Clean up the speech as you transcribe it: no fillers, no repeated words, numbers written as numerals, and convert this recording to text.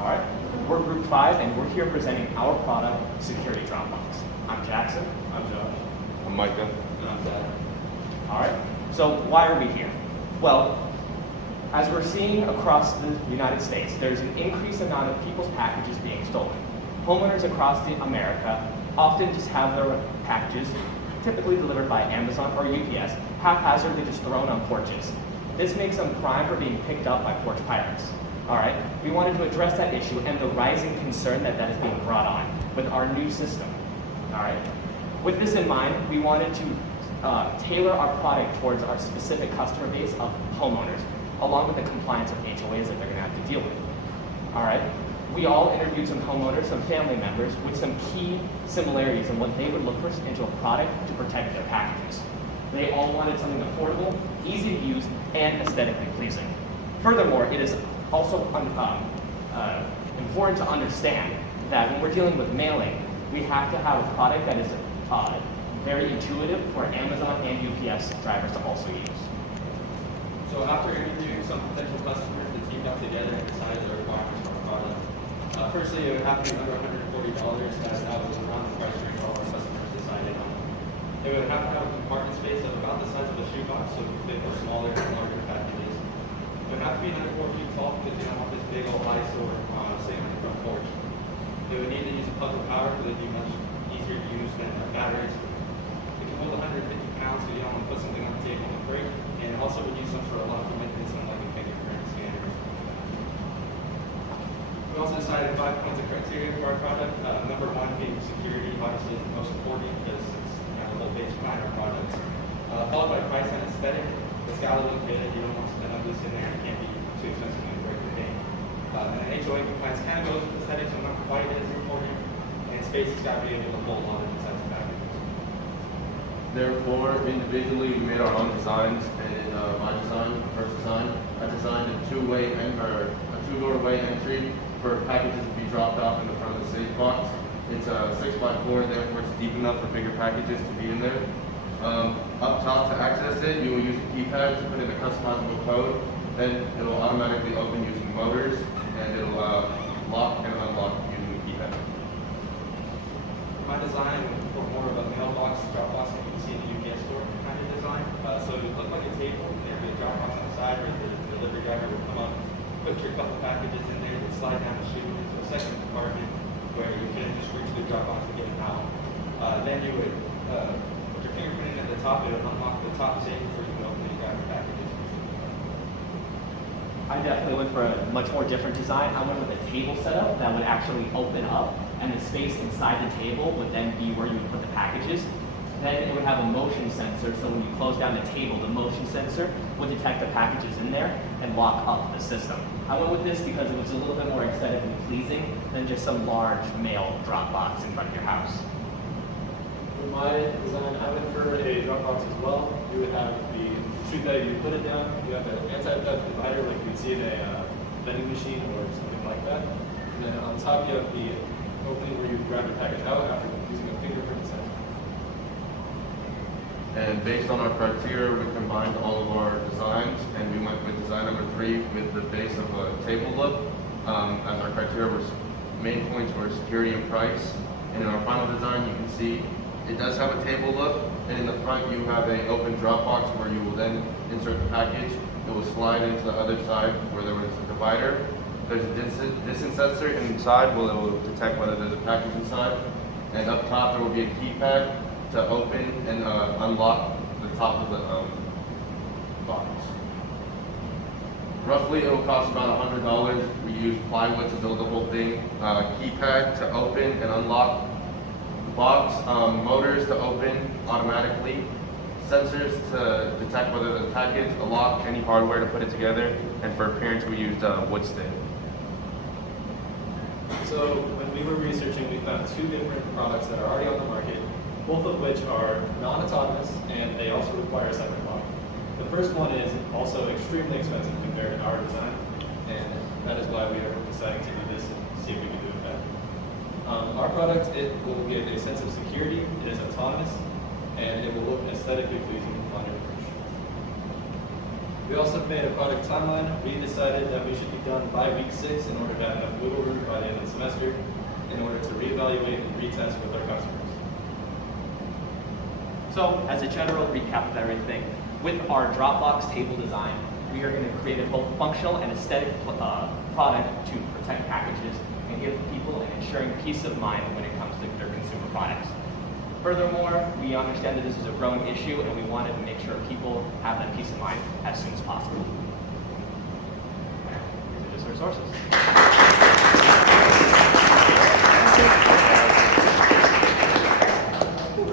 All right, we're Group 5, and we're here presenting our product, Security Dropbox. I'm Jackson. I'm Josh. I'm Micah. And I'm Zach. All right, so why are we here? Well, as we're seeing across the United States, there's an increased amount of people's packages being stolen. Homeowners across America often just have their packages, typically delivered by Amazon or UPS, haphazardly just thrown on porches. This makes them prime for being picked up by porch pirates. All right, we wanted to address that issue and the rising concern that is being brought on with our new system. All right, with this in mind, we wanted to tailor our product towards our specific customer base of homeowners, along with the compliance of HOAs that they're going to have to deal with. All right, we all interviewed some homeowners, some family members, with some key similarities in what they would look for into a product to protect their packages. They all wanted something affordable, easy to use, and aesthetically pleasing. Furthermore, it is also important to understand that when we're dealing with mailing, we have to have a product that is very intuitive for Amazon and UPS drivers to also use. So after interviewing some potential customers, the team got together and decided the requirements for our product. Firstly, it would have to be under $140, as that was around the price range all our customers decided on. It would have to have a compartment space of about the size of a shoebox, so it could fit for smaller and larger packages. It would have to be under 4 feet tall because you don't want this big old eyesore sitting on the front porch. It would need to use a plug of power because it would be much easier to use than batteries. It can hold 150 pounds because you don't want to put something on the table and break. And also would use some sort of locking mechanism like a fingerprint scanner. We also decided 5 points of criteria for our product. Number 1 being security, obviously is the most important because it's kind of the whole base behind our products. Followed by price and aesthetic. It's got to look good. You don't want to spend up this in there. It can't be too expensive and break the bank. And then HOA compliance kind of goes with aesthetics, but not quite as important. And space has got to be able to hold a lot of different types of packages. Therefore, individually, we made our own designs, and in my design, the first design, I designed a two-doorway entry for packages to be dropped off in the front of the safe box. It's a 6x4, therefore it's deep enough for bigger packages to be in there. Up top to access it, you will use a keypad to put in a customizable code. Then it will automatically open using motors, and it will lock and unlock using the keypad. My design for more of a mailbox, Dropbox, like you can see in the UPS store kind of design. So it would look like a table, there'd be a Dropbox on the side where the delivery driver would come up, put your couple packages in there, and slide down the chute into a second compartment where you can just reach the Dropbox and get it out. Then you would put your fingerprint in at the top, it would unlock the top safe before you can open and grab your packages. I definitely went for a much more different design. I went with a table setup that would actually open up, and the space inside the table would then be where you would put the packages. Then it would have a motion sensor, so when you close down the table, the motion sensor would detect the packages in there and lock up the system. I went with this because it was a little bit more aesthetically pleasing than just some large mail drop box in front of your house. For my design, I went for a Dropbox as well. You would have the chute that you put it down. You have an anti-theft divider like you'd see in a vending machine or something like that. And then on top you have the opening where you grab your package out after using a fingerprint sensor. And based on our criteria, we combined all of our designs, and we went with design number 3 with the base of a table look. As our criteria was main points were security and price. And in our final design, you can see it does have a table look, and in the front you have an open Dropbox where you will then insert the package. It will slide into the other side where there was a divider. There's a distance sensor inside where it will detect whether there's a package inside. And up top there will be a keypad to open and unlock the top of the box. Roughly it will cost about $100. We use plywood to build the whole thing. Keypad to open and unlock the box, motors to open automatically, sensors to detect whether there's a package, a lock, any hardware to put it together, and for appearance we used wood stain. So when we were researching, we found 2 different products that are already on the market, both of which are non-autonomous and they also require a separate lock. The first one is also extremely expensive compared to our design, and that is why we are deciding to do this and see if we can do it better. Our product, it will give a sense of security, it is autonomous, and it will look aesthetically pleasing on your porch. We also made a product timeline. We decided that we should be done by week 6 in order to have enough wiggle room by the end of the semester in order to reevaluate and retest with our customers. So, as a general recap of everything, with our Dropbox table design, we are going to create a both functional and aesthetic product to protect packages and give people an ensuring peace of mind when it comes to their consumer products. Furthermore, we understand that this is a growing issue and we wanted to make sure people have that peace of mind as soon as possible. These are just our sources.